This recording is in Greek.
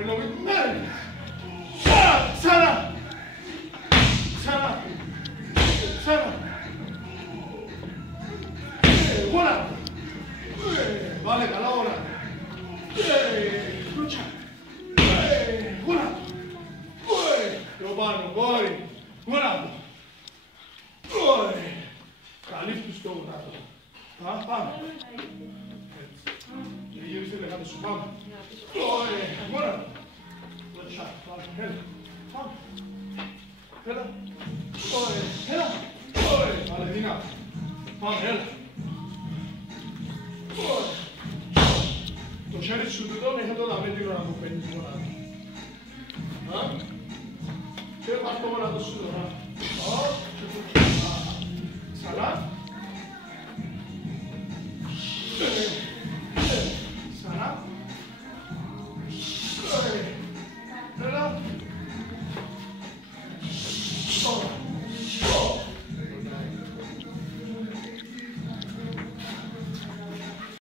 ενωμένη. Ξανά. Voilà. Vale, καλά ώρα. Κρούτσα. Voilà. Πιο πάνω, κόρη. Voilà. Καλύπτους το γονάτο. Πάμε. Γύρισε λεγάτε σου, πάμε. Voilà. Κρούτσα. Έλα. Πάμε. Έλα. Έλα. Βάλε δυνά. Πάμε, έλα. Το χέρι σου του δω, είχα το λαβέντινο να μου παίρνει γονάτο. Και πάρ' το γονάτο σου τώρα. Ξανά.